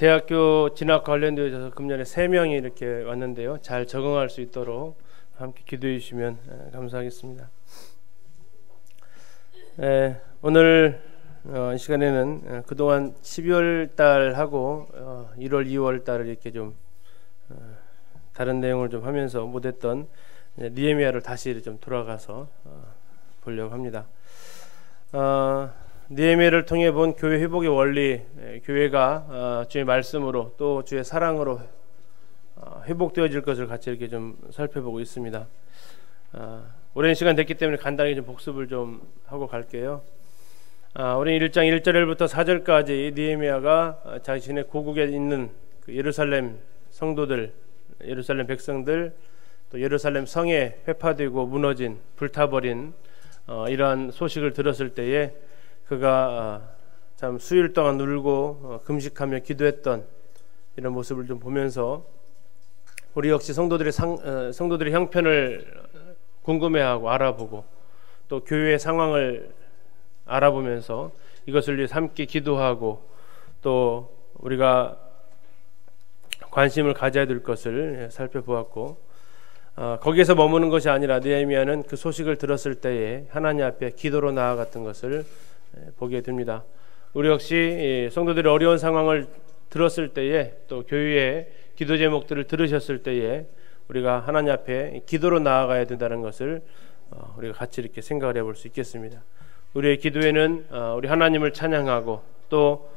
대학교 진학 관련되어서 금년에 3명이 이렇게 왔는데요. 잘 적응할 수 있도록 함께 기도해 주시면 감사하겠습니다. 오늘 이 시간에는 그동안 12월 달하고 1월, 2월 달을 이렇게 좀 다른 내용을 좀 하면서 못했던 느헤미야를 다시 좀 돌아가서 보려고 합니다. 느헤미야를 통해 본 교회 회복의 원리, 교회가 주의 말씀으로 또 주의 사랑으로 회복되어질 것을 같이 이렇게 좀 살펴보고 있습니다. 오랜 시간 됐기 때문에 간단히 좀 복습을 좀 하고 갈게요. 우리 1장 1절부터 4절까지 느헤미야가 자신의 고국에 있는 그 예루살렘 성도들, 예루살렘 백성들, 또 예루살렘 성에 회파되고 무너진, 불타버린 이러한 소식을 들었을 때에 그가 참 수일 동안 울고 금식하며 기도했던 이런 모습을 좀 보면서 우리 역시 성도들의 형편을 궁금해하고 알아보고 또 교회의 상황을 알아보면서 이것을 위해 함께 기도하고 또 우리가 관심을 가져야 될 것을 살펴보았고, 거기에서 머무는 것이 아니라 느헤미야는 그 소식을 들었을 때에 하나님 앞에 기도로 나아갔던 것을 보게 됩니다. 우리 역시 성도들이 어려운 상황을 들었을 때에 또 교회의 기도 제목들을 들으셨을 때에 우리가 하나님 앞에 기도로 나아가야 된다는 것을 우리가 같이 이렇게 생각을 해볼 수 있겠습니다. 우리의 기도에는 우리 하나님을 찬양하고 또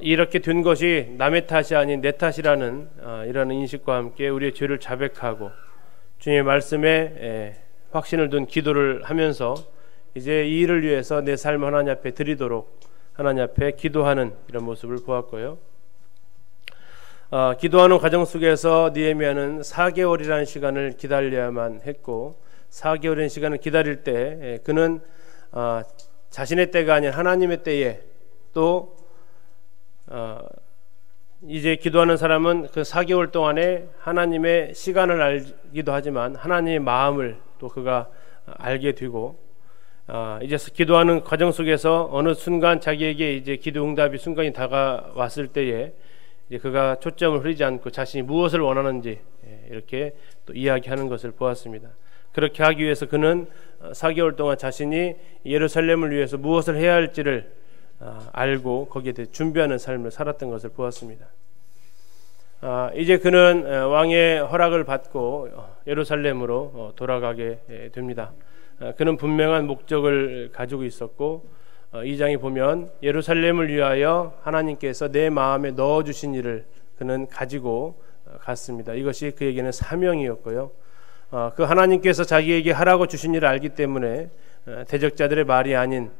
이렇게 된 것이 남의 탓이 아닌 내 탓이라는 이런 인식과 함께 우리의 죄를 자백하고 주님의 말씀에 확신을 둔 기도를 하면서 이제 이 일을 위해서 내 삶을 하나님 앞에 드리도록 하나님 앞에 기도하는 이런 모습을 보았고요. 기도하는 과정 속에서 느헤미야는 4개월이라는 시간을 기다려야만 했고, 4개월이라는 시간을 기다릴 때 그는 자신의 때가 아닌 하나님의 때에 또 이제 기도하는 사람은 그 4개월 동안에 하나님의 시간을 알기도 하지만 하나님의 마음을 또 그가 알게 되고, 이제 기도하는 과정 속에서 어느 순간 자기에게 이제 기도 응답이 순간이 다가왔을 때에 이제 그가 초점을 흐리지 않고 자신이 무엇을 원하는지 이렇게 또 이야기하는 것을 보았습니다. 그렇게 하기 위해서 그는 4개월 동안 자신이 예루살렘을 위해서 무엇을 해야 할지를 알고 거기에 대해 준비하는 삶을 살았던 것을 보았습니다. 이제 그는 왕의 허락을 받고 예루살렘으로 돌아가게 됩니다. 그는 분명한 목적을 가지고 있었고, 2장에 보면 예루살렘을 위하여 하나님께서 내 마음에 넣어주신 일을 그는 가지고 갔습니다. 이것이 그에게는 사명이었고요. 그 하나님께서 자기에게 하라고 주신 일을 알기 때문에 대적자들의 말이 아닌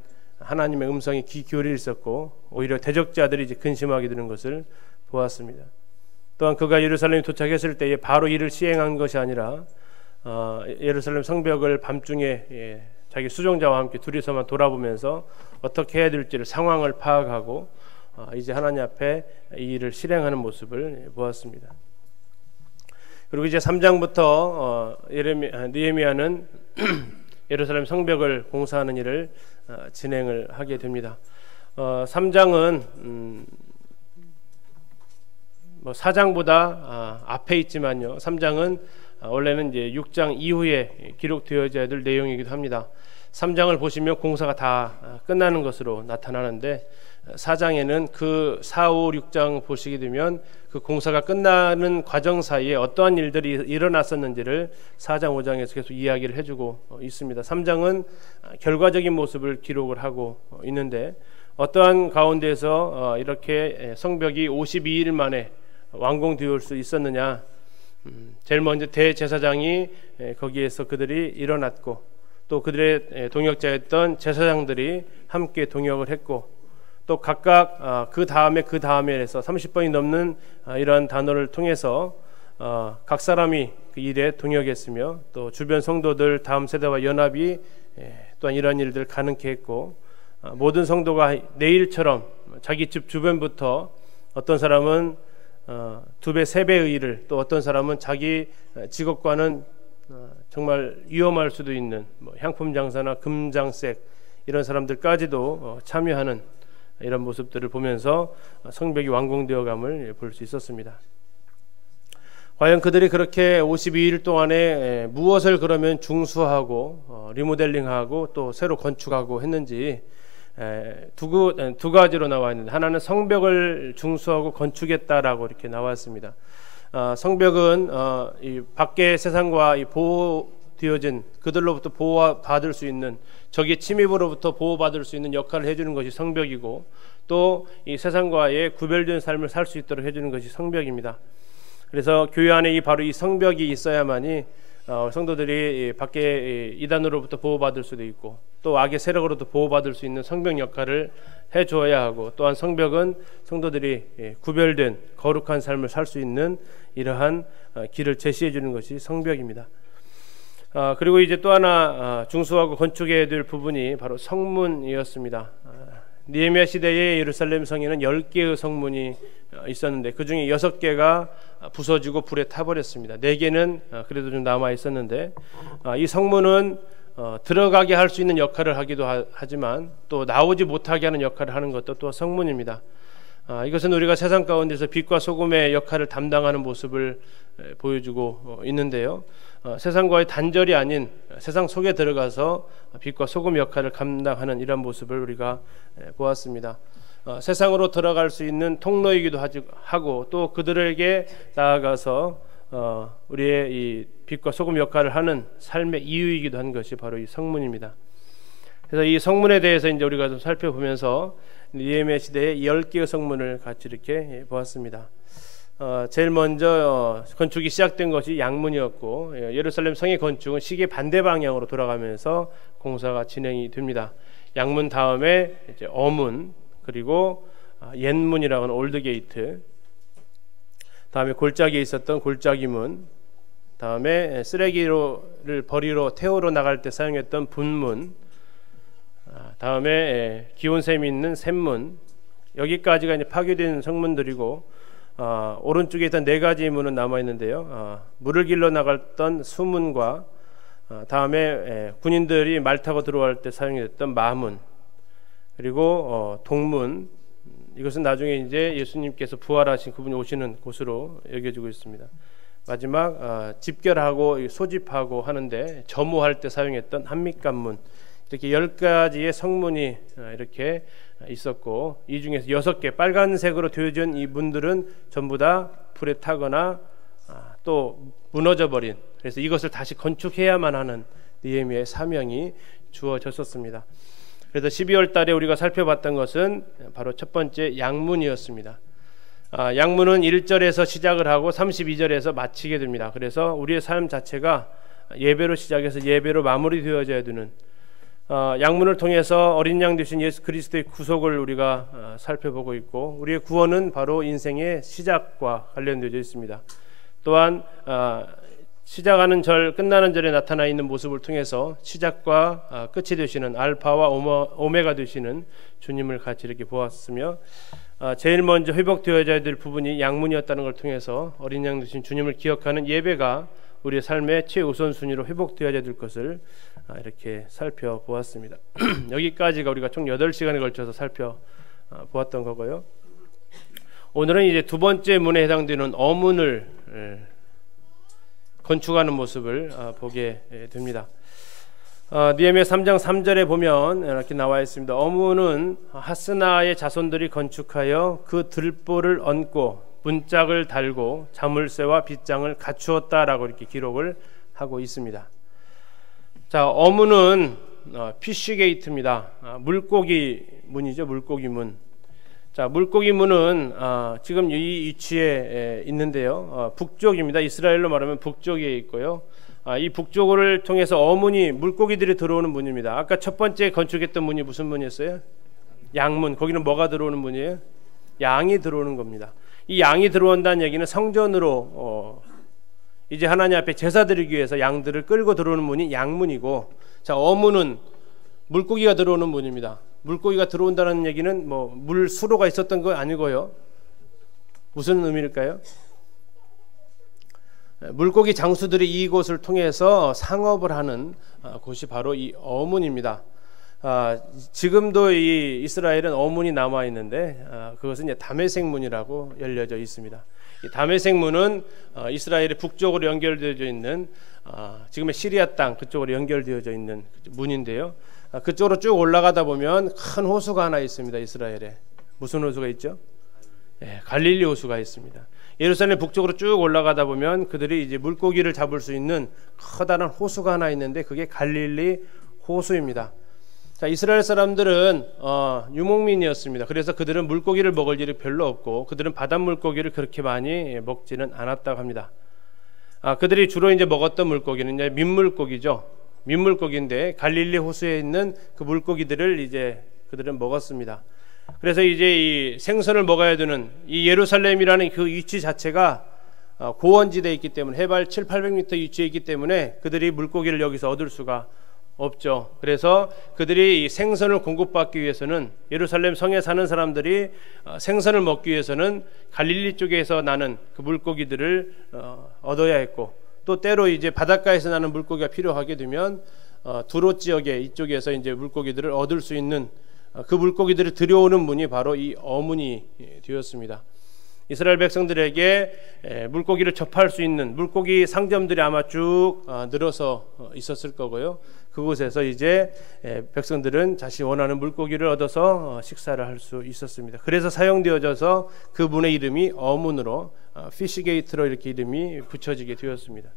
하나님의 음성에 귀 기울여 있었고, 오히려 대적자들이 이제 근심하게 되는 것을 보았습니다. 또한 그가 예루살렘에 도착했을 때에 바로 이를 시행한 것이 아니라 예루살렘 성벽을 밤중에 자기 수종자와 함께 둘이서만 돌아보면서 어떻게 해야 될지를 상황을 파악하고 이제 하나님 앞에 이 일을 실행하는 모습을 보았습니다. 그리고 이제 3장부터 느헤미야는 예루살렘 성벽을 공사하는 일을 진행을 하게 됩니다. 3장은 4장보다 앞에 있지만요, 3장은 원래는 이제 6장 이후에 기록되어져야 될 내용이기도 합니다. 3장을 보시면 공사가 다 끝나는 것으로 나타나는데 4장에는 그 4, 5, 6장 보시게 되면 그 공사가 끝나는 과정 사이에 어떠한 일들이 일어났었는지를 4장, 5장에서 계속 이야기를 해주고 있습니다. 3장은 결과적인 모습을 기록을 하고 있는데 어떠한 가운데서 이렇게 성벽이 52일 만에 완공되올 수 있었느냐, 제일 먼저 대제사장이 거기에서 그들이 일어났고 또 그들의 동역자였던 제사장들이 함께 동역을 했고 또 각각 그 다음에 해서 30번이 넘는 이러한 단어를 통해서 각 사람이 그 일에 동역했으며 또 주변 성도들 다음 세대와 연합이 또한 이러한 일들을 가능케 했고, 모든 성도가 내일처럼 자기 집 주변부터 어떤 사람은 2배, 3배의 일을, 또 어떤 사람은 자기 직업과는 정말 위험할 수도 있는 향품 장사나 금장색 이런 사람들까지도 참여하는 이런 모습들을 보면서 성벽이 완공되어감을 볼 수 있었습니다. 과연 그들이 그렇게 52일 동안에 무엇을 그러면 중수하고 리모델링하고 또 새로 건축하고 했는지 두 가지로 나와 있는데, 하나는 성벽을 중수하고 건축했다라고 이렇게 나왔습니다. 성벽은 이 밖의 세상과 이 보호되어진 그들로부터 보호받을 수 있는, 적의 침입으로부터 보호받을 수 있는 역할을 해주는 것이 성벽이고, 또 이 세상과의 구별된 삶을 살 수 있도록 해주는 것이 성벽입니다. 그래서 교회 안에 바로 이 성벽이 있어야만이 성도들이 밖에 이단으로부터 보호받을 수도 있고, 또 악의 세력으로부터 보호받을 수 있는 성벽 역할을 해주어야 하고, 또한 성벽은 성도들이 구별된 거룩한 삶을 살 수 있는 이러한 길을 제시해 주는 것이 성벽입니다. 그리고 이제 또 하나 중수하고 건축해야 될 부분이 바로 성문이었습니다. 느헤미야 시대의 예루살렘 성에는 10개의 성문이 있었는데 그 중에 6개가 부서지고 불에 타버렸습니다. 4개는 그래도 좀 남아 있었는데, 이 성문은 들어가게 할 수 있는 역할을 하기도 하지만 또 나오지 못하게 하는 역할을 하는 것도 또 성문입니다. 이것은 우리가 세상 가운데서 빛과 소금의 역할을 담당하는 모습을 보여주고 있는데요. 세상과의 단절이 아닌 세상 속에 들어가서 빛과 소금 역할을 감당하는 이런 모습을 우리가 보았습니다. 세상으로 들어갈 수 있는 통로이기도 하고, 또 그들에게 나아가서 우리의 이 빛과 소금 역할을 하는 삶의 이유이기도 한 것이 바로 이 성문입니다. 그래서 이 성문에 대해서 이제 우리가 좀 살펴보면서 느헤미야 시대의 10개의 성문을 같이 이렇게 보았습니다. 제일 먼저 건축이 시작된 것이 양문이었고, 예루살렘 성의 건축은 시계 반대 방향으로 돌아가면서 공사가 진행이 됩니다. 양문 다음에 이제 어문, 그리고 옛문이라고 하는 올드 게이트, 다음에 골짜기에 있었던 골짜기문, 다음에 쓰레기를 버리러 태우러 나갈 때 사용했던 분문, 다음에 기온샘이 있는 샘문, 여기까지가 이제 파괴된 성문들이고, 오른쪽에 있던 4가지 문은 남아 있는데요. 물을 길러 나갔던 수문과 다음에 군인들이 말 타고 들어갈 때 사용했던 마문, 그리고 동문, 이것은 나중에 이제 예수님께서 부활하신 그분이 오시는 곳으로 여겨지고 있습니다. 마지막 집결하고 소집하고 하는데 점호할 때 사용했던 한밑관문, 이렇게 10가지의 성문이 이렇게 있었고, 이 중에서 6개 빨간색으로 되어진 이 문들은 전부 다 불에 타거나 또 무너져 버린, 그래서 이것을 다시 건축해야만 하는 느헤미야의 사명이 주어졌었습니다. 그래서 12월 달에 우리가 살펴봤던 것은 바로 첫 번째 양문이었습니다. 양문은 1절에서 시작을 하고 32절에서 마치게 됩니다. 그래서 우리의 삶 자체가 예배로 시작해서 예배로 마무리되어져야 되는, 양문을 통해서 어린 양 되신 예수 그리스도의 구속을 우리가 살펴보고 있고, 우리의 구원은 바로 인생의 시작과 관련되어 있습니다. 또한 시작하는 절, 끝나는 절에 나타나 있는 모습을 통해서 시작과 끝이 되시는 알파와 오메가 되시는 주님을 같이 이렇게 보았으며, 제일 먼저 회복되어져야 될 부분이 양문이었다는 걸 통해서 어린 양 되신 주님을 기억하는 예배가 우리의 삶의 최우선순위로 회복되어야 될 것을 이렇게 살펴보았습니다. 여기까지가 우리가 총 8시간에 걸쳐서 살펴보았던 거고요. 오늘은 이제 두 번째 문에 해당되는 어문을 건축하는 모습을 보게 됩니다. 느헤미야 3장 3절에 보면 이렇게 나와 있습니다. 어문은 하스나의 자손들이 건축하여 그 들보를 얹고 문짝을 달고 자물쇠와 빗장을 갖추었다라고 이렇게 기록을 하고 있습니다. 자, 어문은 피쉬 게이트입니다. 물고기 문이죠. 물고기 문. 자, 물고기 문은 지금 이 위치에 있는데요. 북쪽입니다. 이스라엘로 말하면 북쪽에 있고요. 이 북쪽을 통해서 어문이 물고기들이 들어오는 문입니다. 아까 첫 번째 건축했던 문이 무슨 문이었어요? 양문. 거기는 뭐가 들어오는 문이에요? 양이 들어오는 겁니다. 이 양이 들어온다는 얘기는 성전으로 이제 하나님 앞에 제사 드리기 위해서 양들을 끌고 들어오는 문이 양문이고, 자, 어문은 물고기가 들어오는 문입니다. 물고기가 들어온다는 얘기는 뭐 물 수로가 있었던 거 아니고요. 무슨 의미일까요? 물고기 장수들이 이곳을 통해서 상업을 하는 곳이 바로 이 어문입니다. 지금도 이 이스라엘은 어문이 남아 있는데 그것은 이제 다메섹문이라고 열려져 있습니다. 이 다메섹문은 이스라엘의 북쪽으로 연결되어져 있는 지금의 시리아 땅 그쪽으로 연결되어져 있는 문인데요. 그쪽으로 쭉 올라가다 보면 큰 호수가 하나 있습니다. 이스라엘에 무슨 호수가 있죠? 갈릴리 호수가 있습니다. 예루살렘 북쪽으로 쭉 올라가다 보면 그들이 이제 물고기를 잡을 수 있는 커다란 호수가 하나 있는데 그게 갈릴리 호수입니다. 자, 이스라엘 사람들은 유목민이었습니다. 그래서 그들은 물고기를 먹을 일이 별로 없고 그들은 바닷물고기를 그렇게 많이 먹지는 않았다고 합니다. 그들이 주로 이제 먹었던 물고기는 이제 민물고기죠. 민물고기인데 갈릴리 호수에 있는 그 물고기들을 이제 그들은 먹었습니다. 그래서 이제 이 생선을 먹어야 되는 이 예루살렘이라는 그 위치 자체가 고원지대에 있기 때문에 해발 700~800m 위치에 있기 때문에 그들이 물고기를 여기서 얻을 수가 없죠. 그래서 그들이 이 생선을 공급받기 위해서는 예루살렘 성에 사는 사람들이 생선을 먹기 위해서는 갈릴리 쪽에서 나는 그 물고기들을 얻어야 했고 또 때로 이제 바닷가에서 나는 물고기가 필요하게 되면 두로 지역에 이쪽에서 이제 물고기들을 얻을 수 있는 그 물고기들을 들여오는 문이 바로 이 어문이 되었습니다. 이스라엘 백성들에게 물고기를 접할 수 있는 물고기 상점들이 아마 쭉 늘어서 있었을 거고요. 그곳에서 이제 백성들은 자신이 원하는 물고기를 얻어서 식사를 할 수 있었습니다. 그래서 사용되어져서 그 문의 이름이 어문으로 피시게이트로 이렇게 이름이 붙여지게 되었습니다.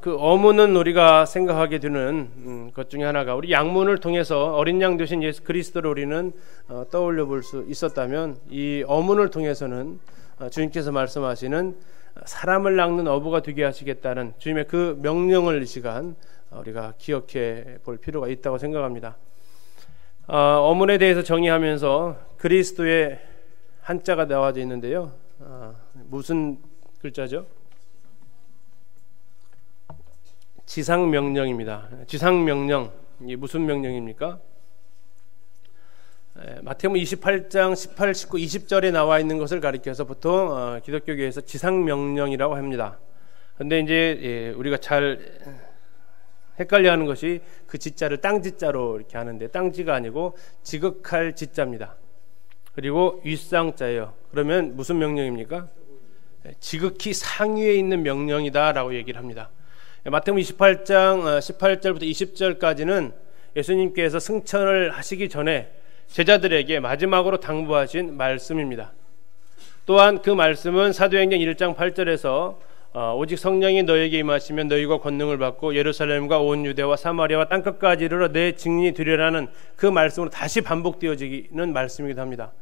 그 어문은 우리가 생각하게 되는 것 중에 하나가 우리 양문을 통해서 어린 양 되신 예수 그리스도를 우리는 떠올려 볼 수 있었다면 이 어문을 통해서는 주님께서 말씀하시는 사람을 낚는 어부가 되게 하시겠다는 주님의 그 명령을 이 시간 우리가 기억해 볼 필요가 있다고 생각합니다. 어문에 대해서 정의하면서 그리스도의 한자가 나와져 있는데요. 무슨 글자죠? 지상명령입니다. 지상명령, 이게 무슨 명령입니까? 마태복음 28장 18, 19, 20절에 나와 있는 것을 가리켜서 보통 기독교계에서 지상명령이라고 합니다. 그런데 이제 우리가 잘 헷갈려하는 것이 그 지자를 땅지자로 이렇게 하는데 땅지가 아니고 지극할 지자입니다. 그리고 윗상자예요. 그러면 무슨 명령입니까? 지극히 상위에 있는 명령이다라고 얘기를 합니다. 마태복음 28장 18절부터 20절까지는 예수님께서 승천을 하시기 전에 제자들에게 마지막으로 당부하신 말씀입니다. 또한 그 말씀은 사도행전 1장 8절에서 오직 성령이 너에게 임하시면 너희가 권능을 받고 예루살렘과 온 유대와 사마리아와 땅끝까지 이르러 내 증인이 되리라는 그 말씀으로 다시 반복되어지는 말씀이기도 합니다.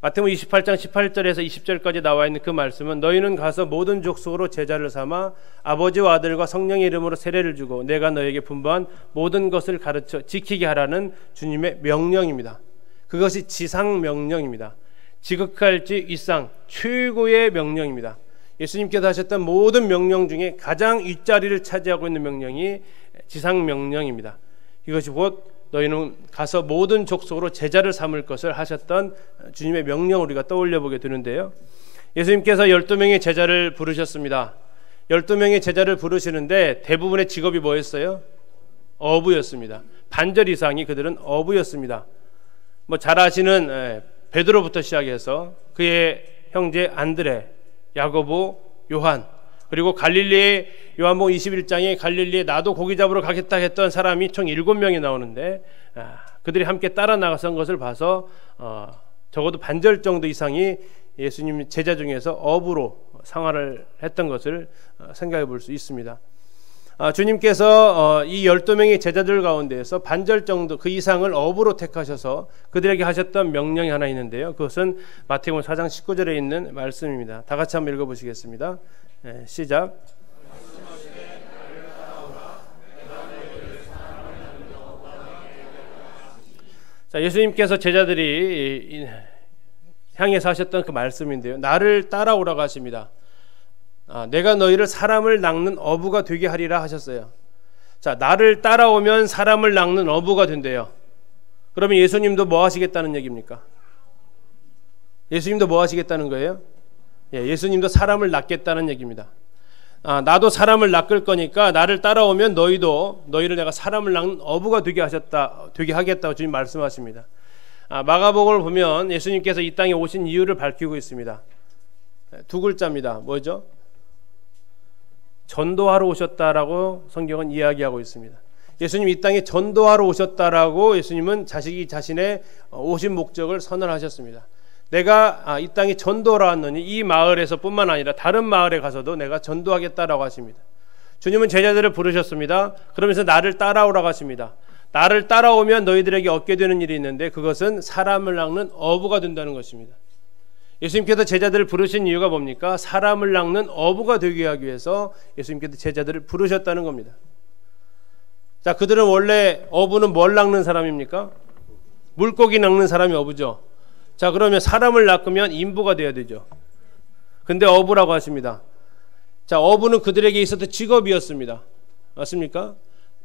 마태복음 28장 18절에서 20절까지 나와 있는 그 말씀은 너희는 가서 모든 족속으로 제자를 삼아 아버지와 아들과 성령의 이름으로 세례를 주고 내가 너에게 분부한 모든 것을 가르쳐 지키게 하라는 주님의 명령입니다. 그것이 지상 명령입니다. 지극할지 윗상 최고의 명령입니다. 예수님께서 하셨던 모든 명령 중에 가장 윗자리를 차지하고 있는 명령이 지상 명령입니다. 이것이 곧 너희는 가서 모든 족속으로 제자를 삼을 것을 하셨던 주님의 명령을 우리가 떠올려 보게 되는데요. 예수님께서 12명의 제자를 부르셨습니다. 12명의 제자를 부르시는데 대부분의 직업이 뭐였어요? 어부였습니다. 반절 이상이 그들은 어부였습니다. 잘 아시는 베드로부터 시작해서 그의 형제 안드레, 야고보, 요한, 그리고 갈릴리의 요한복음 21장에 갈릴리에 나도 고기 잡으러 가겠다 했던 사람이 총 7명이 나오는데 그들이 함께 따라 나가선 것을 봐서 적어도 반절 정도 이상이 예수님 제자 중에서 어부로 생활을 했던 것을 생각해 볼 수 있습니다. 주님께서 이 12명의 제자들 가운데에서 반절 정도 그 이상을 어부로 택하셔서 그들에게 하셨던 명령이 하나 있는데요. 그것은 마태복음 4장 19절에 있는 말씀입니다. 다 같이 한번 읽어보시겠습니다. 시작. 자, 예수님께서 제자들이 향해서 하셨던 그 말씀인데요. 나를 따라오라고 하십니다. 내가 너희를 사람을 낚는 어부가 되게 하리라 하셨어요. 자, 나를 따라오면 사람을 낚는 어부가 된대요. 그러면 예수님도 뭐 하시겠다는 얘기입니까? 예수님도 뭐 하시겠다는 거예요? 예수님도 사람을 낚겠다는 얘기입니다. 나도 사람을 낚을 거니까 나를 따라오면 너희를 내가 사람을 낚는 어부가 되게 하겠다고 주님 말씀하십니다. 마가복음을 보면 예수님께서 이 땅에 오신 이유를 밝히고 있습니다. 두 글자입니다. 뭐죠? 전도하러 오셨다라고 성경은 이야기하고 있습니다. 예수님 이 땅에 전도하러 오셨다라고 예수님은 자신의 오신 목적을 선언하셨습니다. 내가 이 땅에 전도하러 왔느니 이 마을에서 뿐만 아니라 다른 마을에 가서도 내가 전도하겠다라고 하십니다. 주님은 제자들을 부르셨습니다. 그러면서 나를 따라오라고 하십니다. 나를 따라오면 너희들에게 얻게 되는 일이 있는데 그것은 사람을 낚는 어부가 된다는 것입니다. 예수님께서 제자들을 부르신 이유가 뭡니까? 사람을 낚는 어부가 되게 하기 위해서 예수님께서 제자들을 부르셨다는 겁니다. 자, 그들은 원래 어부는 뭘 낚는 사람입니까? 물고기 낚는 사람이 어부죠. 자, 그러면 사람을 낚으면 인부가 돼야 되죠. 근데 어부라고 하십니다. 자, 어부는 그들에게 있어도 직업이었습니다. 맞습니까?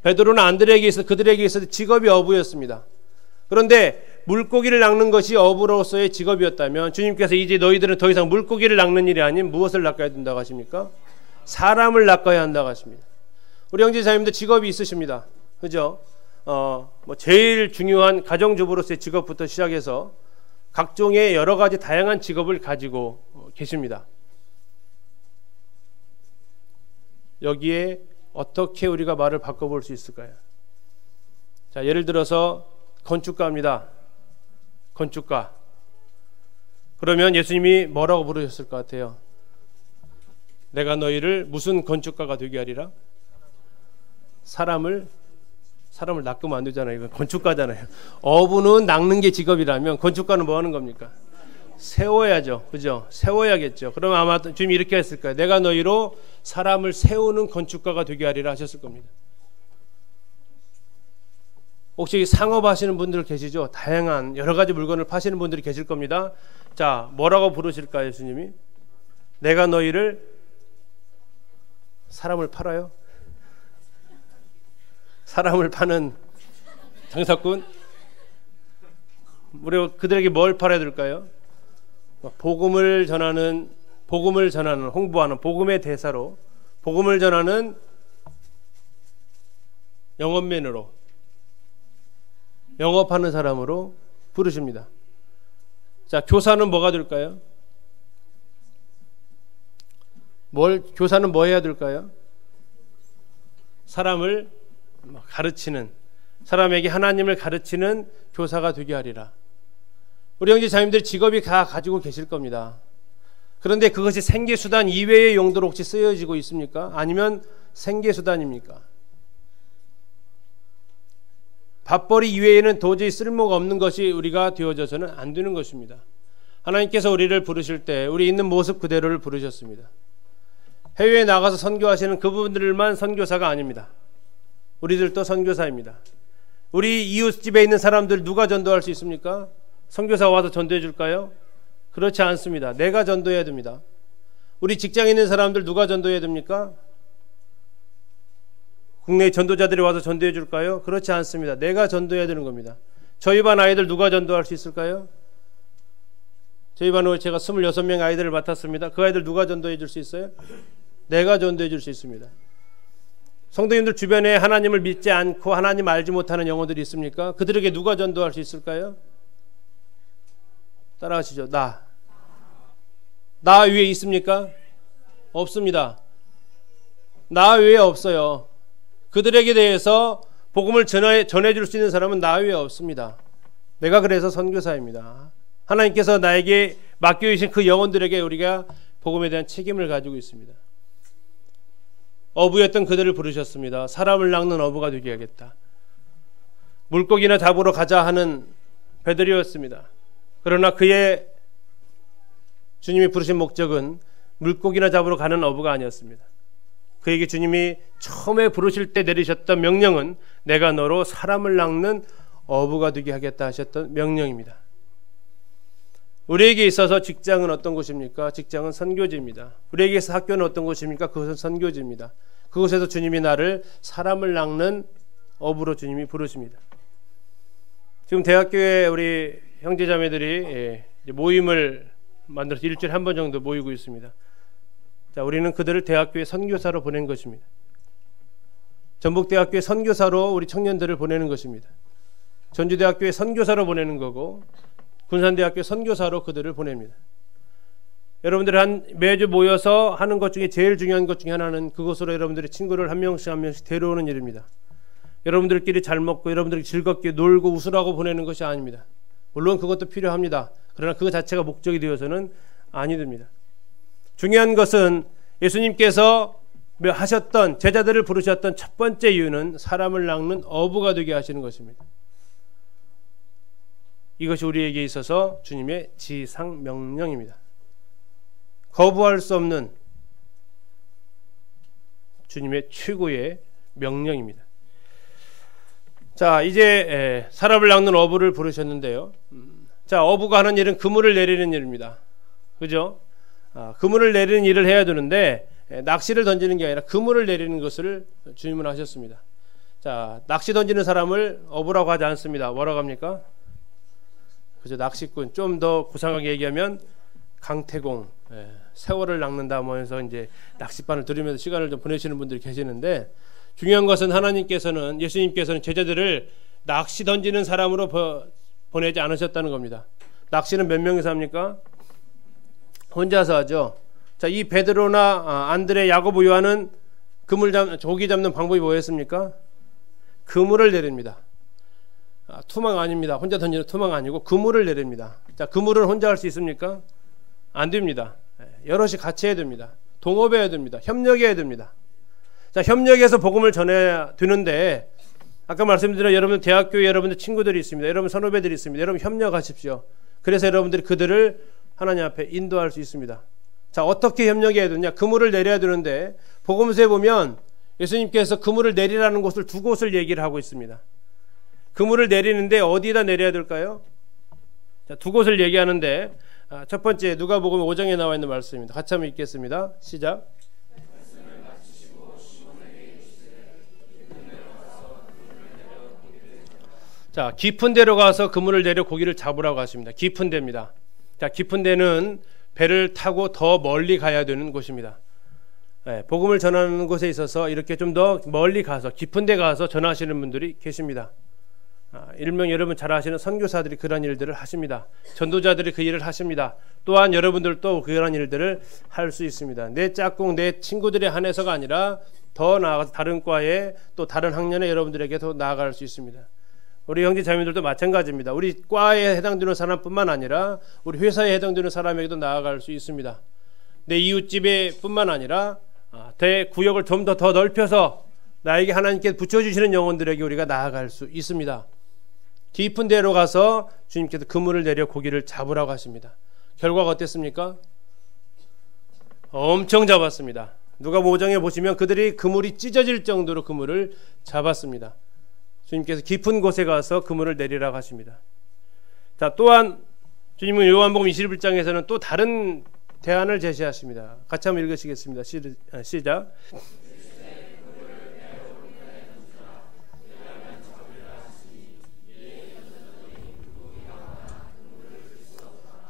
베드로나 그들에게 있어도 직업이 어부였습니다. 그런데 물고기를 낚는 것이 어부로서의 직업이었다면 주님께서 이제 너희들은 더 이상 물고기를 낚는 일이 아닌 무엇을 낚아야 된다고 하십니까? 사람을 낚아야 한다고 하십니다. 우리 형제자매님들 직업이 있으십니다. 그죠? 제일 중요한 가정주부로서의 직업부터 시작해서 각종의 여러 가지 다양한 직업을 가지고 계십니다. 여기에 어떻게 우리가 말을 바꿔볼 수 있을까요? 자, 예를 들어서 건축가입니다. 건축가. 그러면 예수님이 뭐라고 부르셨을 것 같아요? 내가 너희를 무슨 건축가가 되게 하리라? 사람을 낚으면 안 되잖아요. 이건 건축가잖아요. 어부는 낚는 게 직업이라면 건축가는 뭐 하는 겁니까? 세워야죠. 그죠? 세워야겠죠. 그럼 아마 주님이 이렇게 했을 거예요. 내가 너희로 사람을 세우는 건축가가 되게 하리라 하셨을 겁니다. 혹시 상업하시는 분들 계시죠? 다양한 여러 가지 물건을 파시는 분들이 계실 겁니다. 자, 뭐라고 부르실까요, 예수님이? 내가 너희를 사람을 팔아요? 사람을 파는 장사꾼? 우리가 그들에게 뭘 팔아야 될까요? 복음을 전하는, 홍보하는 복음의 대사로, 복음을 전하는 영업맨으로, 영업하는 사람으로 부르십니다. 자, 교사는 뭐가 될까요? 교사는 뭐 해야 될까요? 사람을 가르치는, 사람에게 하나님을 가르치는 교사가 되게 하리라. 우리 형제 자매님들 직업이 다 가지고 계실 겁니다. 그런데 그것이 생계수단 이외의 용도로 혹시 쓰여지고 있습니까? 아니면 생계수단입니까? 밥벌이 이외에는 도저히 쓸모가 없는 것이 우리가 되어져서는 안 되는 것입니다. 하나님께서 우리를 부르실 때 우리 있는 모습 그대로를 부르셨습니다. 해외에 나가서 선교하시는 그분들만 선교사가 아닙니다. 우리들도 선교사입니다. 우리 이웃집에 있는 사람들 누가 전도할 수 있습니까? 선교사가 와서 전도해 줄까요? 그렇지 않습니다. 내가 전도해야 됩니다. 우리 직장에 있는 사람들 누가 전도해야 됩니까? 국내 전도자들이 와서 전도해 줄까요? 그렇지 않습니다. 내가 전도해야 되는 겁니다. 저희 반 아이들 누가 전도할 수 있을까요? 저희 반으로 제가 26명 아이들을 맡았습니다. 그 아이들 누가 전도해 줄 수 있어요? 내가 전도해 줄 수 있습니다. 성도님들 주변에 하나님을 믿지 않고 하나님 알지 못하는 영혼들이 있습니까? 그들에게 누가 전도할 수 있을까요? 따라하시죠. 나 위에 있습니까? 없습니다. 나 위에 없어요. 그들에게 대해서 복음을 전해줄 수 있는 사람은 나 위에 없습니다. 내가 그래서 선교사입니다. 하나님께서 나에게 맡겨주신 그 영혼들에게 우리가 복음에 대한 책임을 가지고 있습니다. 어부였던 그들을 부르셨습니다. 사람을 낚는 어부가 되게 하겠다. 물고기나 잡으러 가자 하는 베드로였습니다. 그러나 그의 주님이 부르신 목적은 물고기나 잡으러 가는 어부가 아니었습니다. 그에게 주님이 처음에 부르실 때 내리셨던 명령은 내가 너로 사람을 낚는 어부가 되게 하겠다 하셨던 명령입니다. 우리에게 있어서 직장은 어떤 곳입니까? 직장은 선교지입니다. 우리에게 있어서 학교는 어떤 곳입니까? 그것은 선교지입니다. 그곳에서 주님이 나를 사람을 낚는 어부로 주님이 부르십니다. 지금 대학교에 우리 형제자매들이 모임을 만들어서 일주일에 한 번 정도 모이고 있습니다. 자, 우리는 그들을 대학교에 선교사로 보낸 것입니다. 전북대학교에 선교사로 우리 청년들을 보내는 것입니다. 전주대학교에 선교사로 보내는 거고 군산대학교에 선교사로 그들을 보냅니다. 여러분들이 매주 모여서 하는 것 중에 제일 중요한 것 중에 하나는 그곳으로 여러분들의 친구를 한 명씩 한 명씩 데려오는 일입니다. 여러분들끼리 잘 먹고 여러분들이 즐겁게 놀고 웃으라고 보내는 것이 아닙니다. 물론 그것도 필요합니다. 그러나 그 자체가 목적이 되어서는 아니 됩니다. 중요한 것은 예수님께서 하셨던 제자들을 부르셨던 첫 번째 이유는 사람을 낚는 어부가 되게 하시는 것입니다. 이것이 우리에게 있어서 주님의 지상 명령입니다. 거부할 수 없는 주님의 최고의 명령입니다. 자, 이제 사람을 낚는 어부를 부르셨는데요. 자, 어부가 하는 일은 그물을 내리는 일입니다. 그죠? 그물을 내리는 일을 해야 되는데 낚시를 던지는 게 아니라 그물을 내리는 것을 주님은 하셨습니다. 자, 낚시 던지는 사람을 어부라고 하지 않습니다. 뭐라고 합니까? 그죠? 낚시꾼. 좀 더 구상하게 얘기하면 강태공, 세월을 낚는다 하면서 이제 낚싯바늘 들으면서 시간을 좀 보내시는 분들이 계시는데, 중요한 것은 하나님께서는, 예수님께서는 제자들을 낚시 던지는 사람으로 보내지 않으셨다는 겁니다. 낚시는 몇 명이서 합니까? 혼자서 하죠. 자, 이 베드로나 안드레, 야고보, 요한은 조기 잡는 방법이 뭐였습니까? 그물을 내립니다. 투망 아닙니다. 혼자 던지는 투망 아니고 그물을 내립니다. 자, 그물을 혼자 할 수 있습니까? 안 됩니다. 여럿이 같이 해야 됩니다. 동업해야 됩니다. 협력해야 됩니다. 자, 협력해서 복음을 전해야 되는데, 아까 말씀드린 여러분 대학교에 여러분들 친구들이 있습니다. 여러분 선후배들이 있습니다. 여러분 협력하십시오. 그래서 여러분들이 그들을 하나님 앞에 인도할 수 있습니다. 자, 어떻게 협력해야 되느냐? 그물을 내려야 되는데, 복음서에 보면 예수님께서 그물을 내리라는 곳을 두 곳을 얘기를 하고 있습니다. 그물을 내리는데 어디에다 내려야 될까요? 자, 두 곳을 얘기하는데, 첫 번째 누가복음 5장에 나와 있는 말씀입니다. 같이 한번 읽겠습니다. 시작. 자, 깊은 데로 가서 그물을 내려 고기를 잡으라고 하십니다. 깊은 데입니다. 자, 깊은 데는 배를 타고 더 멀리 가야 되는 곳입니다. 복음을 전하는 곳에 있어서 이렇게 좀 더 멀리 가서 깊은 데 가서 전하시는 분들이 계십니다. 일명 여러분 잘 아시는 선교사들이 그런 일들을 하십니다. 전도자들이 그 일을 하십니다. 또한 여러분들도 그런 일들을 할 수 있습니다. 내 짝꿍, 내 친구들에 한해서가 아니라 더 나아가서 다른 과에 또 다른 학년에 여러분들에게 더 나아갈 수 있습니다. 우리 형제 자매들도 마찬가지입니다. 우리 과에 해당되는 사람뿐만 아니라 우리 회사에 해당되는 사람에게도 나아갈 수 있습니다. 내 이웃집에 뿐만 아니라 대구역을 좀 더 넓혀서 나에게 하나님께 붙여주시는 영혼들에게 우리가 나아갈 수 있습니다. 깊은 데로 가서 주님께서 그물을 내려 고기를 잡으라고 하십니다. 결과가 어땠습니까? 엄청 잡았습니다. 누가복음 5장에 보시면 그들이 그물이 찢어질 정도로 그물을 잡았습니다. 주님께서 깊은 곳에 가서 그물을 내리라고 하십니다. 자, 또한 주님은 요한복음 21장에서는 또 다른 대안을 제시하십니다. 같이 한번 읽으시겠습니다. 시작.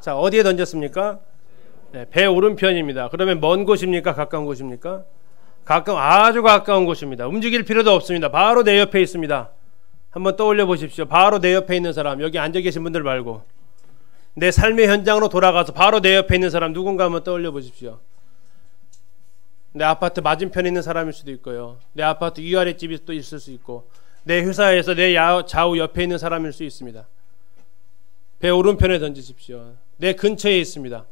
자, 어디에 던졌습니까? 배 오른편입니다. 그러면 먼 곳입니까? 가까운 곳입니까? 아주 가까운 곳입니다. 움직일 필요도 없습니다. 바로 내 옆에 있습니다. 한번 떠올려 보십시오. 바로 내 옆에 있는 사람, 여기 앉아 계신 분들 말고 내 삶의 현장으로 돌아가서 바로 내 옆에 있는 사람 누군가 한번 떠올려 보십시오. 내 아파트 맞은편에 있는 사람일 수도 있고요. 내 아파트 위아래 집이 또 있을 수 있고, 내 회사에서 내 좌우 옆에 있는 사람일 수 있습니다. 배 오른편에 던지십시오. 내 근처에 있습니다.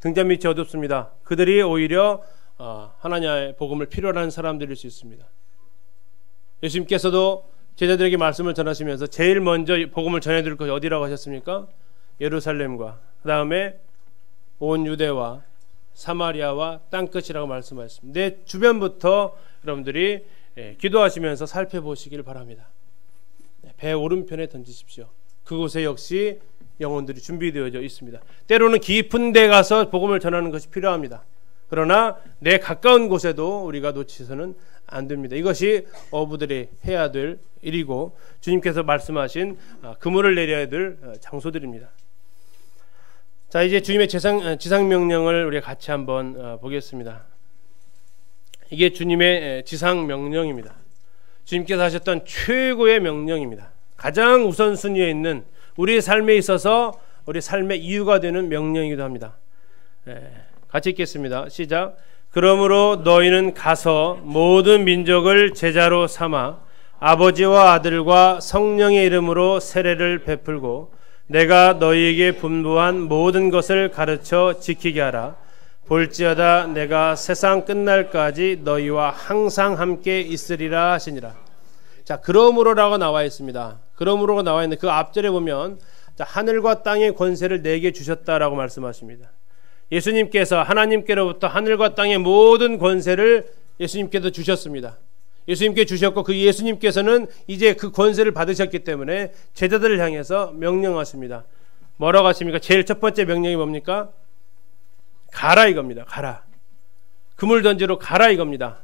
등잔 밑이 어둡습니다. 그들이 오히려 하나님의 복음을 필요로 하는 사람들일 수 있습니다. 예수님께서도 제자들에게 말씀을 전하시면서 제일 먼저 복음을 전해드릴 것이 어디라고 하셨습니까? 예루살렘과 그 다음에 온 유대와 사마리아와 땅끝이라고 말씀하셨습니다. 내 주변부터 여러분들이 기도하시면서 살펴보시길 바랍니다. 배 오른편에 던지십시오. 그곳에 역시 영혼들이 준비되어져 있습니다. 때로는 깊은 데 가서 복음을 전하는 것이 필요합니다. 그러나 내 가까운 곳에도 우리가 놓치서는 안 됩니다. 이것이 어부들이 해야 될 일이고 주님께서 말씀하신 그물을 내려야 될 장소들입니다. 자, 이제 주님의 지상 명령을 우리가 같이 한번 보겠습니다. 이게 주님의 지상 명령입니다. 주님께서 하셨던 최고의 명령입니다. 가장 우선순위에 있는 우리의 삶에 있어서 우리 삶의 이유가 되는 명령이기도 합니다. 같이 읽겠습니다. 시작. 그러므로 너희는 가서 모든 민족을 제자로 삼아 아버지와 아들과 성령의 이름으로 세례를 베풀고 내가 너희에게 분부한 모든 것을 가르쳐 지키게 하라. 볼지어다 내가 세상 끝날까지 너희와 항상 함께 있으리라 하시니라. 자, 그러므로라고 나와 있습니다. 그러므로가 나와 있는데 그 앞절에 보면 자, 하늘과 땅의 권세를 내게 주셨다라고 말씀하십니다. 예수님께서 하나님께로부터 하늘과 땅의 모든 권세를 예수님께서 주셨습니다. 예수님께 주셨고 그 예수님께서는 이제 그 권세를 받으셨기 때문에 제자들을 향해서 명령하십니다. 뭐라고 하십니까? 제일 첫 번째 명령이 뭡니까? 가라 이겁니다. 가라. 그물 던지러 가라 이겁니다.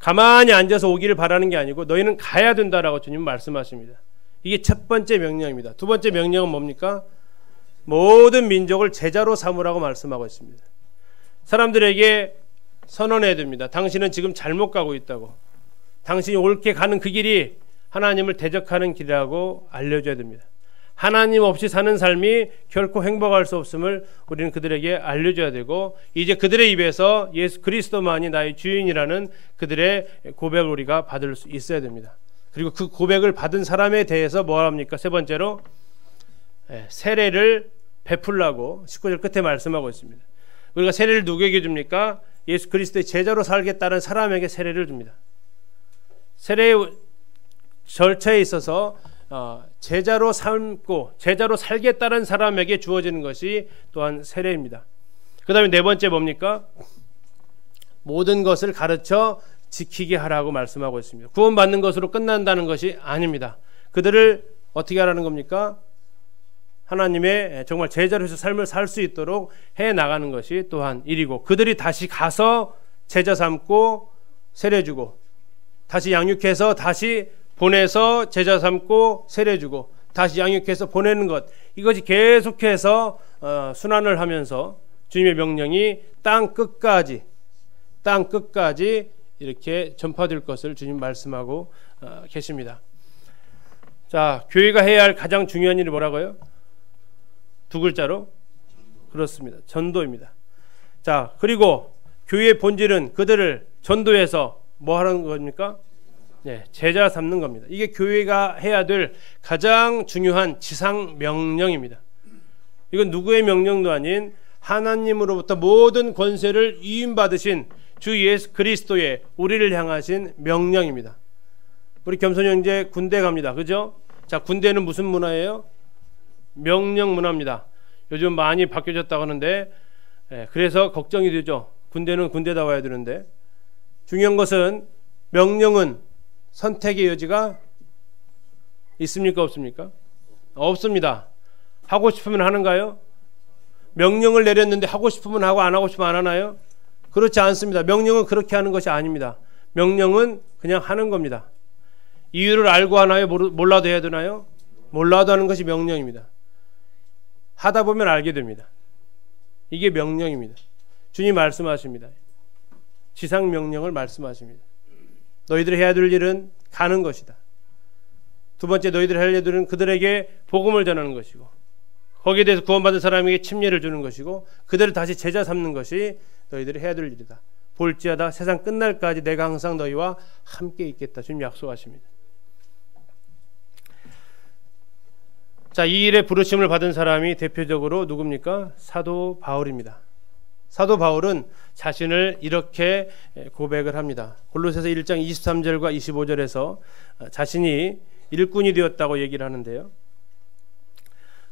가만히 앉아서 오기를 바라는 게 아니고 너희는 가야 된다라고 주님 말씀하십니다. 이게 첫 번째 명령입니다. 두 번째 명령은 뭡니까? 모든 민족을 제자로 삼으라고 말씀하고 있습니다. 사람들에게 선언해야 됩니다. 당신은 지금 잘못 가고 있다고. 당신이 옳게 가는 그 길이 하나님을 대적하는 길이라고 알려줘야 됩니다. 하나님 없이 사는 삶이 결코 행복할 수 없음을 우리는 그들에게 알려줘야 되고 이제 그들의 입에서 예수 그리스도만이 나의 주인이라는 그들의 고백을 우리가 받을 수 있어야 됩니다. 그리고 그 고백을 받은 사람에 대해서 뭐 합니까? 세 번째로 세례를 베풀라고 19절 끝에 말씀하고 있습니다. 우리가 세례를 누구에게 줍니까? 예수 그리스도의 제자로 살겠다는 사람에게 세례를 줍니다. 세례의 절차에 있어서 제자로 삼고 제자로 살겠다는 사람에게 주어지는 것이 또한 세례입니다. 그 다음에 네 번째 뭡니까? 모든 것을 가르쳐 지키게 하라고 말씀하고 있습니다. 구원받는 것으로 끝난다는 것이 아닙니다. 그들을 어떻게 하라는 겁니까? 하나님의 정말 제자로서 삶을 살 수 있도록 해나가는 것이 또한 일이고 그들이 다시 가서 제자 삼고 세례 주고 다시 양육해서 다시 보내서 제자 삼고 세례 주고 다시 양육해서 보내는 것 이것이 계속해서 순환을 하면서 주님의 명령이 땅 끝까지 이렇게 전파될 것을 주님 말씀하고 계십니다. 자, 교회가 해야 할 가장 중요한 일이 뭐라고요? 두 글자로? 그렇습니다. 전도입니다. 자, 그리고 교회의 본질은 그들을 전도해서 뭐 하는 겁니까? 네, 제자 삼는 겁니다. 이게 교회가 해야 될 가장 중요한 지상 명령입니다. 이건 누구의 명령도 아닌 하나님으로부터 모든 권세를 위임받으신 주 예수 그리스도의 우리를 향하신 명령입니다. 우리 겸손 형제 군대 갑니다. 그죠? 자, 군대는 무슨 문화예요? 명령 문화입니다. 요즘 많이 바뀌어졌다고 하는데 그래서 걱정이 되죠. 군대는 군대다 와야 되는데 중요한 것은 명령은 선택의 여지가 있습니까? 없습니까? 없습니다. 하고 싶으면 하는가요? 명령을 내렸는데 하고 싶으면 하고 안 하고 싶으면 안 하나요? 그렇지 않습니다. 명령은 그렇게 하는 것이 아닙니다. 명령은 그냥 하는 겁니다. 이유를 알고 하나요? 몰라도 해야 되나요? 몰라도 하는 것이 명령입니다. 하다 보면 알게 됩니다. 이게 명령입니다. 주님 말씀하십니다. 지상 명령을 말씀하십니다. 너희들이 해야 될 일은 가는 것이다. 두 번째 너희들이 할 일은 그들에게 복음을 전하는 것이고 거기에 대해서 구원받은 사람에게 침례를 주는 것이고 그들을 다시 제자 삼는 것이 너희들이 해야 될 일이다. 볼지어다 세상 끝날까지 내가 항상 너희와 함께 있겠다. 주님 약속하십니다. 자, 이 일에 부르심을 받은 사람이 대표적으로 누굽니까? 사도 바울입니다. 사도 바울은 자신을 이렇게 고백을 합니다. 골로새서 1장 23절과 25절에서 자신이 일꾼이 되었다고 얘기를 하는데요.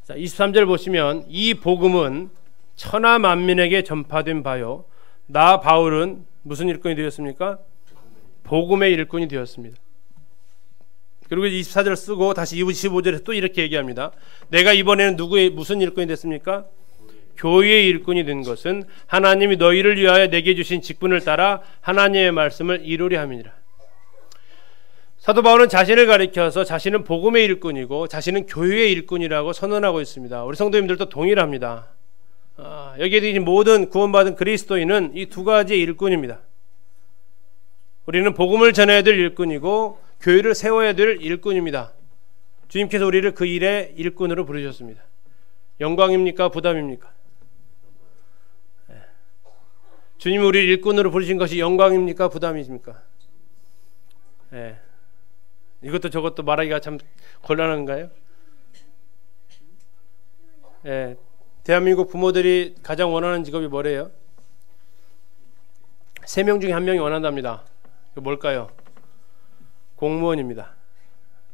자, 23절 보시면 이 복음은 천하 만민에게 전파된 바요. 나 바울은 무슨 일꾼이 되었습니까? 복음의 일꾼이 되었습니다. 그리고 24절 쓰고 다시 25절에 또 이렇게 얘기합니다. 내가 이번에는 누구의 무슨 일꾼이 됐습니까? 교회의 일꾼이 된 것은 하나님이 너희를 위하여 내게 주신 직분을 따라 하나님의 말씀을 이루려 함이니라. 사도 바울은 자신을 가리켜서 자신은 복음의 일꾼이고 자신은 교회의 일꾼이라고 선언하고 있습니다. 우리 성도님들도 동일합니다. 여기에 계신 모든 구원받은 그리스도인은 이 두 가지의 일꾼입니다. 우리는 복음을 전해야 될 일꾼이고 교회를 세워야 될 일꾼입니다. 주님께서 우리를 그 일의 일꾼으로 부르셨습니다. 영광입니까? 부담입니까? 주님이 우리를 일꾼으로 부르신 것이 영광입니까? 부담입니까? 이것도 저것도 말하기가 참 곤란한가요? 대한민국 부모들이 가장 원하는 직업이 뭐래요? 3명 중에 1명이 원한답니다. 그 뭘까요? 공무원입니다.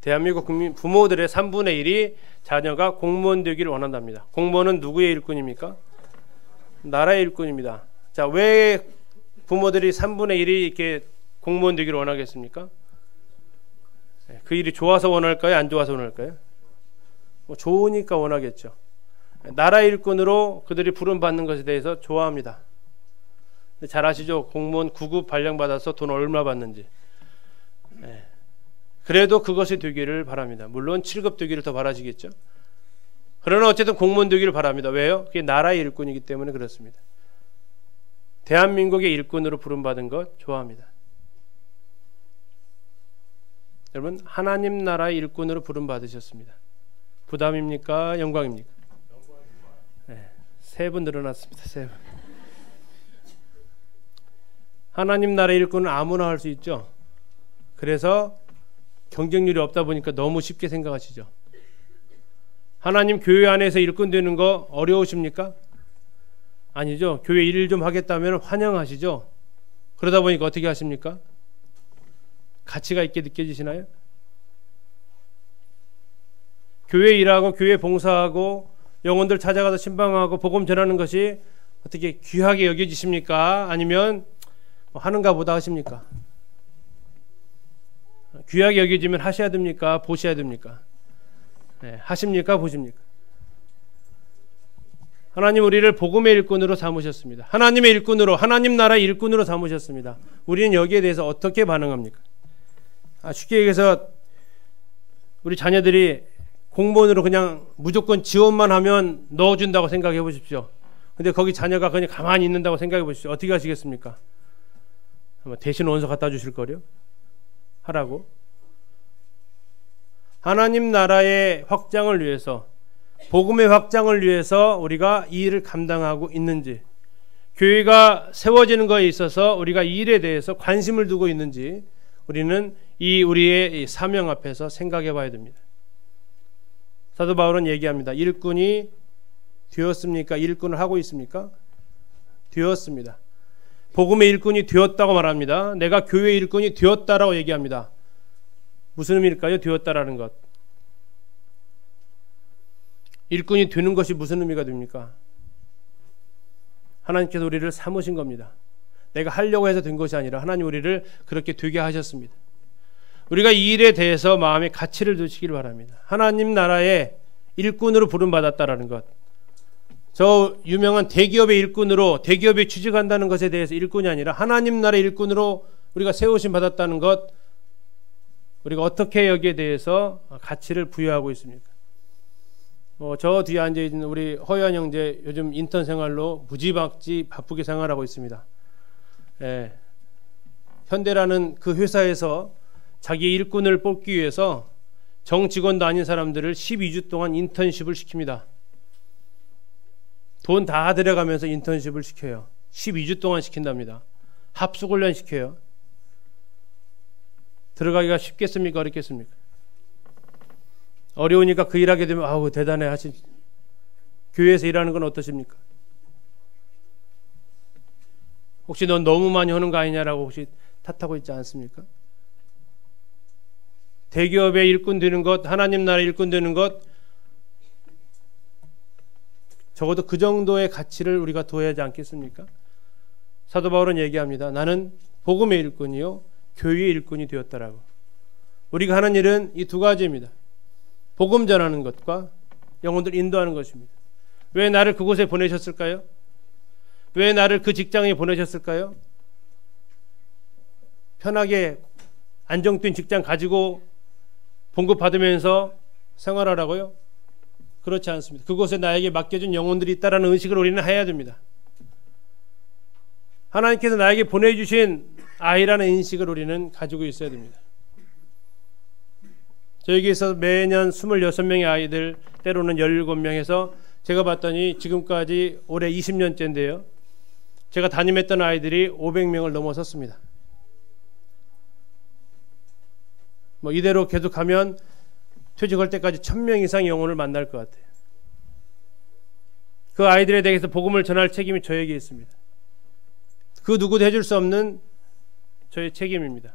대한민국 부모들의 3분의 1이 자녀가 공무원 되기를 원한답니다. 공무원은 누구의 일꾼입니까? 나라의 일꾼입니다. 자, 왜 부모들이 3분의 1이 이렇게 공무원 되기를 원하겠습니까? 그 일이 좋아서 원할까요? 안 좋아서 원할까요? 좋으니까 원하겠죠. 나라 일꾼으로 그들이 부름받는 것에 대해서 좋아합니다. 잘 아시죠? 공무원 9급 발령받아서 돈 얼마 받는지. 그래도 그것이 되기를 바랍니다. 물론 7급 되기를 더 바라시겠죠. 그러나 어쨌든 공무원 되기를 바랍니다. 왜요? 그게 나라의 일꾼이기 때문에 그렇습니다. 대한민국의 일꾼으로 부름받은 것 좋아합니다. 여러분, 하나님 나라의 일꾼으로 부름받으셨습니다. 부담입니까? 영광입니까? 3분 늘어났습니다. 3분. 하나님 나라의 일꾼은 아무나 할 수 있죠. 그래서 경쟁률이 없다 보니까 너무 쉽게 생각하시죠. 하나님 교회 안에서 일꾼 되는 거 어려우십니까? 아니죠. 교회 일 좀 하겠다면 환영하시죠. 그러다 보니까 어떻게 하십니까? 가치가 있게 느껴지시나요? 교회 일하고 교회 봉사하고 영혼들 찾아가서 신방하고 복음 전하는 것이 어떻게 귀하게 여겨지십니까? 아니면 하는가 보다 하십니까? 귀하게 여겨지면 하셔야 됩니까? 보셔야 됩니까? 하십니까? 보십니까? 하나님 우리를 복음의 일꾼으로 삼으셨습니다. 하나님의 일꾼으로, 하나님 나라의 일꾼으로 삼으셨습니다. 우리는 여기에 대해서 어떻게 반응합니까? 쉽게 얘기해서 우리 자녀들이 공무원으로 그냥 무조건 지원만 하면 넣어준다고 생각해 보십시오. 근데 거기 자녀가 그냥 가만히 있는다고 생각해 보십시오. 어떻게 하시겠습니까? 대신 원서 갖다 주실 거요? 하라고? 하나님 나라의 확장을 위해서, 복음의 확장을 위해서 우리가 이 일을 감당하고 있는지, 교회가 세워지는 것에 있어서 우리가 이 일에 대해서 관심을 두고 있는지 우리는 우리의 사명 앞에서 생각해 봐야 됩니다. 사도 바울은 얘기합니다. 일꾼이 되었습니까? 일꾼을 하고 있습니까? 되었습니다. 복음의 일꾼이 되었다고 말합니다. 내가 교회 일꾼이 되었다라고 얘기합니다. 무슨 의미일까요? 되었다라는 것. 일꾼이 되는 것이 무슨 의미가 됩니까? 하나님께서 우리를 삼으신 겁니다. 내가 하려고 해서 된 것이 아니라 하나님 우리를 그렇게 되게 하셨습니다. 우리가 이 일에 대해서 마음의 가치를 두시길 바랍니다. 하나님 나라의 일꾼으로 부름받았다라는 것. 저 유명한 대기업의 일꾼으로 대기업에 취직한다는 것에 대해서 일꾼이 아니라 하나님 나라의 일꾼으로 우리가 세우심 받았다는 것, 우리가 어떻게 여기에 대해서 가치를 부여하고 있습니까? 저 뒤에 앉아있는 우리 허연 형제 요즘 인턴 생활로 무지막지 바쁘게 생활하고 있습니다. 현대라는 그 회사에서 자기 일꾼을 뽑기 위해서 정직원도 아닌 사람들을 12주 동안 인턴십을 시킵니다. 돈 다 들여가면서 인턴십을 시켜요. 12주 동안 시킨답니다. 합숙훈련 시켜요. 들어가기가 쉽겠습니까? 어렵겠습니까? 어려우니까 그 일하게 되면 아우 대단해 하신. 교회에서 일하는 건 어떠십니까? 혹시 넌 너무 많이 하는 거 아니냐라고 혹시 탓하고 있지 않습니까? 대기업의 일꾼 되는 것, 하나님 나라의 일꾼 되는 것, 적어도 그 정도의 가치를 우리가 둬야 하지 않겠습니까? 사도 바울은 얘기합니다. 나는 복음의 일꾼이요 교회의 일꾼이 되었다라고. 우리가 하는 일은 이 두 가지입니다. 복음 전하는 것과 영혼들 인도하는 것입니다. 왜 나를 그곳에 보내셨을까요? 왜 나를 그 직장에 보내셨을까요? 편하게 안정된 직장 가지고 봉급 받으면서 생활하라고요? 그렇지 않습니다. 그곳에 나에게 맡겨준 영혼들이 있다라는 의식을 우리는 해야 됩니다. 하나님께서 나에게 보내주신 아이라는 인식을 우리는 가지고 있어야 됩니다. 저에게서 매년 26명의 아이들, 때로는 17명에서 제가 봤더니 지금까지 올해 20년째인데요. 제가 담임했던 아이들이 500명을 넘어섰습니다. 이대로 계속하면 퇴직할 때까지 1000명 이상 영혼을 만날 것 같아요. 그 아이들에 대해서 복음을 전할 책임이 저에게 있습니다. 그 누구도 해줄 수 없는 저의 책임입니다.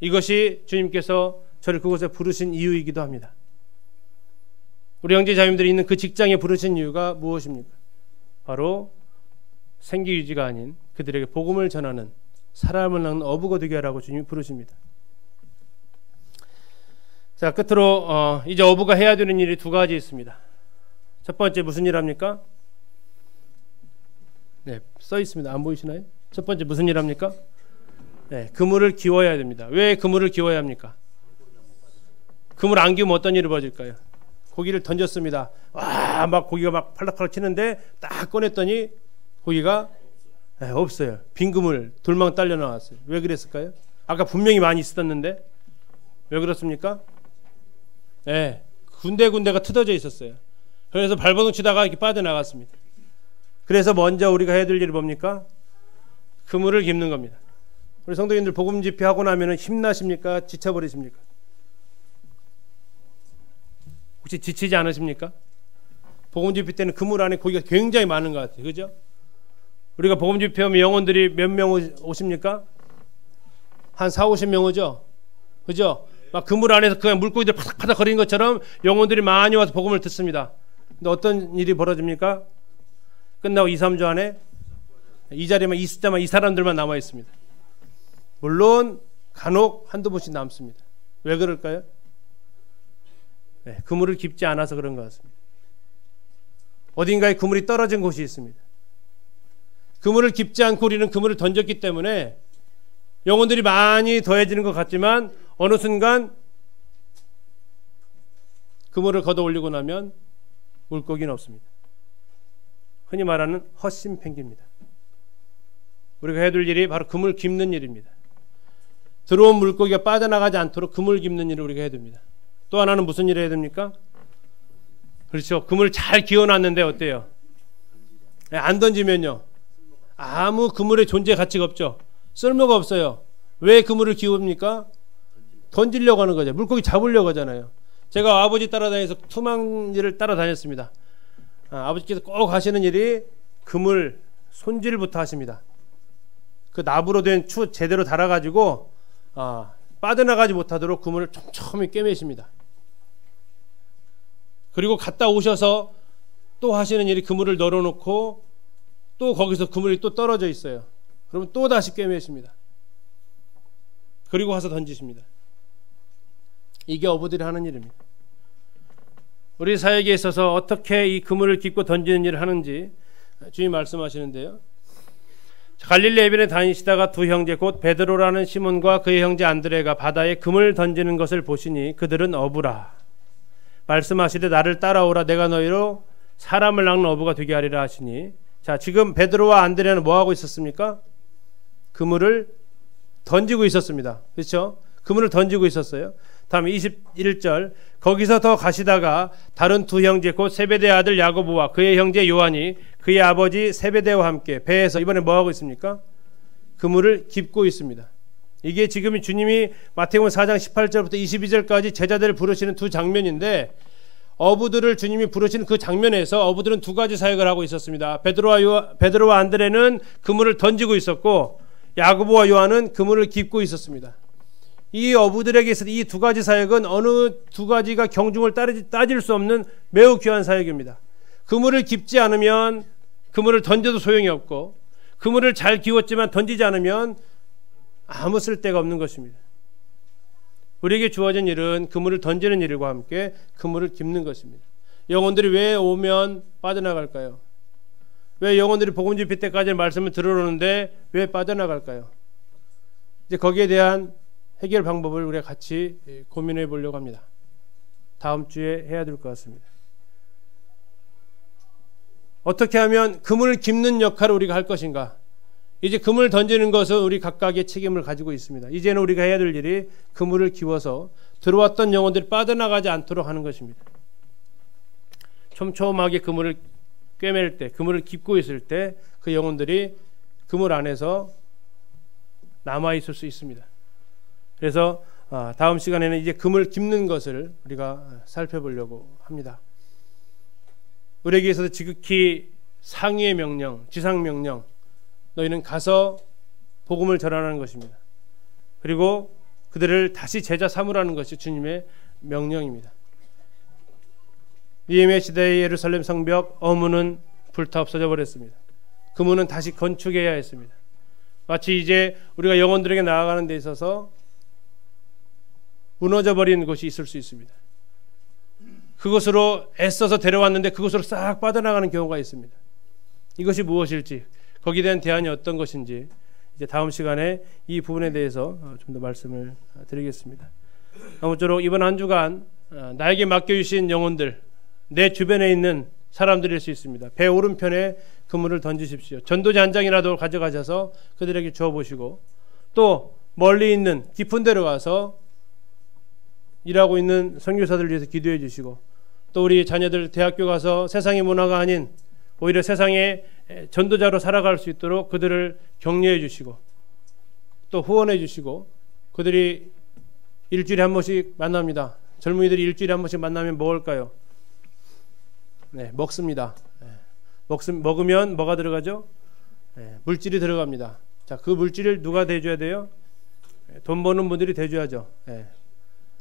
이것이 주님께서 저를 그곳에 부르신 이유이기도 합니다. 우리 형제 자매들이 있는 그 직장에 부르신 이유가 무엇입니까? 바로 생기유지가 아닌 그들에게 복음을 전하는 사람을 낳는 어부가 되게 하라고 주님이 부르십니다. 자, 끝으로 이제 어부가 해야 되는 일이 두 가지 있습니다. 첫 번째 무슨 일 합니까? 네, 써 있습니다. 안 보이시나요? 첫 번째 무슨 일 합니까? 네, 그물을 기워야 됩니다. 왜 그물을 기워야 합니까? 그물 안 기우면 어떤 일이 벌어질까요? 고기를 던졌습니다. 와, 막 고기가 막 팔락팔락 치는데 딱 꺼냈더니 고기가 없어요. 빈 그물 돌망 딸려 나왔어요. 왜 그랬을까요? 아까 분명히 많이 있었는데 왜 그렇습니까? 네, 군데군데가 트어져 있었어요. 그래서 발버둥 치다가 이렇게 빠져나갔습니다. 그래서 먼저 우리가 해야 될 일이 뭡니까? 그물을 깁는 겁니다. 우리 성도님들 복음 집회하고 나면 힘나십니까? 지쳐버리십니까? 혹시 지치지 않으십니까? 복음 집회 때는 그물 안에 고기가 굉장히 많은 것 같아요. 그죠? 우리가 복음 집회 오면 영혼들이 몇 명 오십니까? 한 40-50명 오죠? 그죠? 막 그물 안에서 그냥 물고기들 파닥파닥 거리는 것처럼 영혼들이 많이 와서 복음을 듣습니다. 근데 어떤 일이 벌어집니까? 끝나고 2-3주 안에 이 자리에만 이 숫자만 이 사람들만 남아 있습니다. 물론 간혹 한두 분씩 남습니다. 왜 그럴까요? 네, 그물을 깁지 않아서 그런 것 같습니다. 어딘가에 그물이 떨어진 곳이 있습니다. 그물을 깁지 않고 우리는 그물을 던졌기 때문에 영혼들이 많이 더해지는 것 같지만 어느 순간 그물을 걷어 올리고 나면 물고기는 없습니다. 흔히 말하는 헛심팽기입니다. 우리가 해야 될 일이 바로 그물 깁는 일입니다. 들어온 물고기가 빠져나가지 않도록 그물 깁는 일을 우리가 해야 됩니다. 또 하나는 무슨 일을 해야 됩니까? 그렇죠. 그물을 잘 기어놨는데 어때요? 안 던지면요, 아무 그물의 존재 가치가 없죠. 쓸모가 없어요. 왜 그물을 기웁니까? 던지려고 하는 거죠. 물고기 잡으려고 하잖아요. 제가 아버지 따라다니면서 투망지를 따라다녔습니다. 아버지께서 꼭 하시는 일이 그물 손질부터 하십니다. 그 나무로 된 추 제대로 달아가지고 빠져나가지 못하도록 그물을 촘촘히 꿰매십니다. 그리고 갔다 오셔서 또 하시는 일이 그물을 널어놓고 또 거기서 그물이 또 떨어져 있어요. 그러면 또 다시 꿰매십니다. 그리고 와서 던지십니다. 이게 어부들이 하는 일입니다. 우리 사역에 있어서 어떻게 이 그물을 깁고 던지는 일을 하는지 주님 말씀하시는데요. 갈릴리 해변에 다니시다가 두 형제 곧 베드로라는 시몬과 그의 형제 안드레가 바다에 금을 던지는 것을 보시니 그들은 어부라. 말씀하시되 나를 따라오라. 내가 너희로 사람을 낚는 어부가 되게 하리라 하시니. 자, 지금 베드로와 안드레는 뭐 하고 있었습니까? 그물을 던지고 있었습니다. 그렇죠? 그물을 던지고 있었어요. 다음 21절, 거기서 더 가시다가 다른 두 형제 곧 세베대 아들 야고보와 그의 형제 요한이 그의 아버지 세베대와 함께 배에서 이번에 뭐 하고 있습니까? 그물을 깁고 있습니다. 이게 지금 주님이 마태복음 4장 18절부터 22절까지 제자들을 부르시는 두 장면인데, 어부들을 주님이 부르시는 그 장면에서 어부들은 두 가지 사역을 하고 있었습니다. 베드로와 안드레는 그물을 던지고 있었고 야고보와 요한은 그물을 깁고 있었습니다. 이 어부들에게 있어서 이 두 가지 사역은 어느 두 가지가 경중을 따질 수 없는 매우 귀한 사역입니다. 그물을 깁지 않으면 그물을 던져도 소용이 없고, 그물을 잘 기웠지만 던지지 않으면 아무 쓸데가 없는 것입니다. 우리에게 주어진 일은 그물을 던지는 일과 함께 그물을 깁는 것입니다. 영혼들이 왜 오면 빠져나갈까요? 왜 영혼들이 복음 집회 때까지 말씀을 들어오는데 왜 빠져나갈까요? 이제 거기에 대한 해결 방법을 우리가 같이 고민해 보려고 합니다. 다음 주에 해야 될 것 같습니다. 어떻게 하면 그물을 깁는 역할을 우리가 할 것인가? 이제 그물을 던지는 것은 우리 각각의 책임을 가지고 있습니다. 이제는 우리가 해야 될 일이 그물을 기워서 들어왔던 영혼들이 빠져나가지 않도록 하는 것입니다. 촘촘하게 그물을 꿰맬 때, 그물을 깁고 있을 때 그 영혼들이 그물 안에서 남아 있을 수 있습니다. 그래서 다음 시간에는 이제 그물 깁는 것을 우리가 살펴보려고 합니다. 우리에게 있어서 지극히 상위의 명령, 지상 명령, 너희는 가서 복음을 전하는 것입니다. 그리고 그들을 다시 제자 삼으라는 것이 주님의 명령입니다. 니헤미야 시대의 예루살렘 성벽 어문은 불타 없어져 버렸습니다. 그 문은 다시 건축해야 했습니다. 마치 이제 우리가 영혼들에게 나아가는 데 있어서 무너져 버린 곳이 있을 수 있습니다. 그곳으로 애써서 데려왔는데 그곳으로 싹 빠져나가는 경우가 있습니다. 이것이 무엇일지, 거기에 대한 대안이 어떤 것인지 이제 다음 시간에 이 부분에 대해서 좀 더 말씀을 드리겠습니다. 아무쪼록 이번 한 주간 나에게 맡겨주신 영혼들, 내 주변에 있는 사람들일 수 있습니다. 배 오른편에 그물을 던지십시오. 전도지 한 장이라도 가져가셔서 그들에게 주어보시고, 또 멀리 있는 깊은 데로 가서 일하고 있는 선교사들을 위해서 기도해 주시고, 또 우리 자녀들 대학교 가서 세상의 문화가 아닌 오히려 세상의 전도자로 살아갈 수 있도록 그들을 격려해 주시고, 또 후원해 주시고, 그들이 일주일에 한 번씩 만납니다. 젊은이들이 일주일에 한 번씩 만나면 먹을까요? 네, 먹습니다. 먹으면 뭐가 들어가죠? 물질이 들어갑니다. 자, 그 물질을 누가 대줘야 돼요? 돈 버는 분들이 대줘야죠.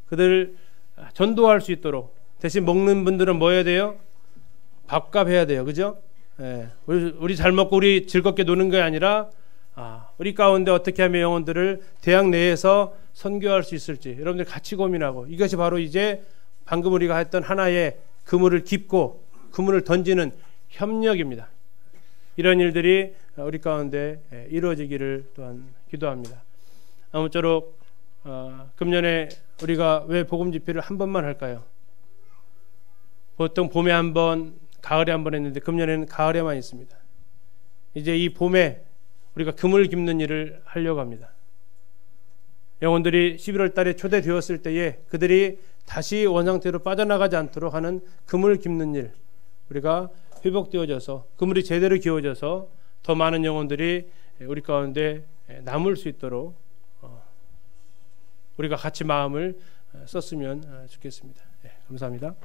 그들을 전도할 수 있도록. 대신 먹는 분들은 뭐 해야 돼요? 밥값 해야 돼요. 그죠? 우리 잘 먹고 우리 즐겁게 노는 게 아니라 우리 가운데 어떻게 하면 영혼들을 대학 내에서 선교할 수 있을지 여러분들 같이 고민하고, 이것이 바로 이제 방금 우리가 했던 하나의 그물을 깁고 그물을 던지는 협력입니다. 이런 일들이 우리 가운데 이루어지기를 또한 기도합니다. 아무쪼록 금년에 우리가 왜 복음 집회를 한 번만 할까요? 보통 봄에 한 번, 가을에 한 번 했는데 금년에는 가을에만 있습니다. 이제 이 봄에 우리가 그물 깁는 일을 하려고 합니다. 영혼들이 11월 달에 초대되었을 때에 그들이 다시 원상태로 빠져나가지 않도록 하는 그물 깁는 일, 우리가 회복되어져서 그물이 제대로 기워져서 더 많은 영혼들이 우리 가운데 남을 수 있도록 우리가 같이 마음을 썼으면 좋겠습니다. 감사합니다.